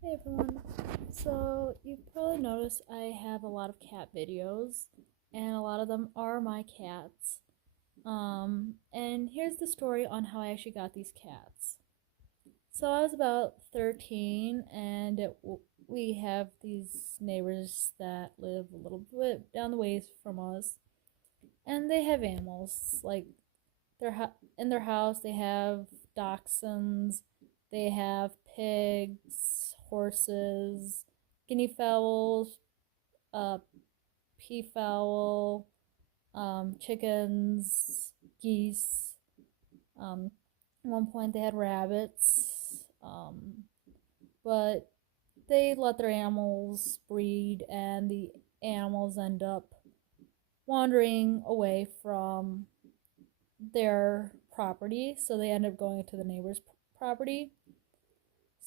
Hey everyone. So you've probably noticed I have a lot of cat videos, and a lot of them are my cats. And here's the story on how I actually got these cats. So I was about 13, and we have these neighbors that live a little bit down the ways from us, and they have animals. Like in their house, they have dachshunds, they have pigs, horses, guinea fowls, uh, peafowl, chickens, geese. At one point, they had rabbits, but they let their animals breed, and the animals end up wandering away from their property, so they end up going to the neighbor's property.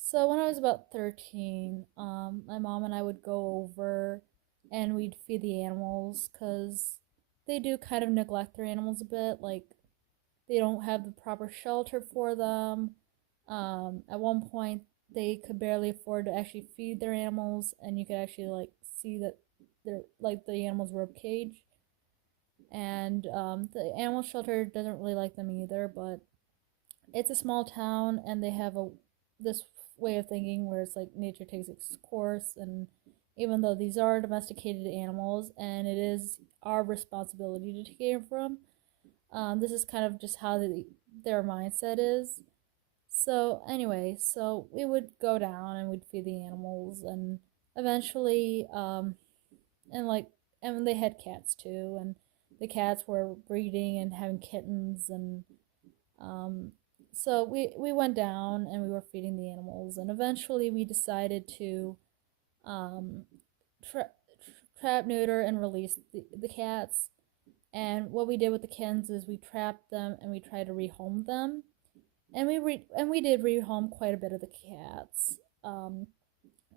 So when I was about 13, my mom and I would go over and we'd feed the animals because they do kind of neglect their animals a bit. Like, they don't have the proper shelter for them. At one point, they could barely afford to actually feed their animals, and you could actually like see that they're like the animal's rib cage. And the animal shelter doesn't really like them either, but it's a small town and they have a this way of thinking where it's like nature takes its course, and even though these are domesticated animals and it is our responsibility to take care of them, this is kind of just how their mindset is. So anyway, so we would go down and we'd feed the animals, and eventually and like and they had cats too, and the cats were breeding and having kittens, and um, so we went down and we were feeding the animals, and eventually we decided to um, tra- trap, neuter, and release the cats. And what we did with the kittens is we trapped them and we tried to rehome them, and we did rehome quite a bit of the cats.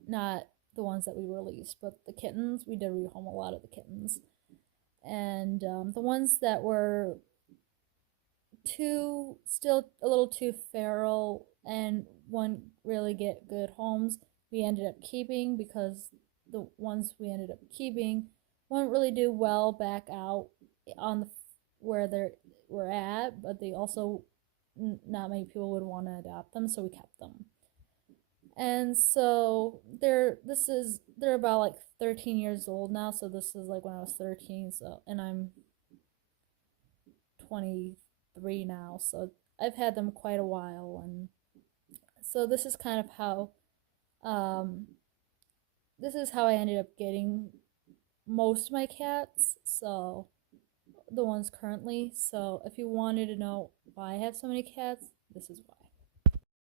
Not the ones that we released, but the kittens, we did rehome a lot of the kittens, and the ones that were still a little too feral and wouldn't really get good homes, we ended up keeping, because the ones we ended up keeping wouldn't really do well back out on where they were at, but they also not many people would want to adopt them, so we kept them. And so they're about like 13 years old now, so this is like when I was 13, so and I'm 23 now, so I've had them quite a while. And so um this is how I ended up getting most of my cats, so the ones currently. So if you wanted to know why I have so many cats, this is why.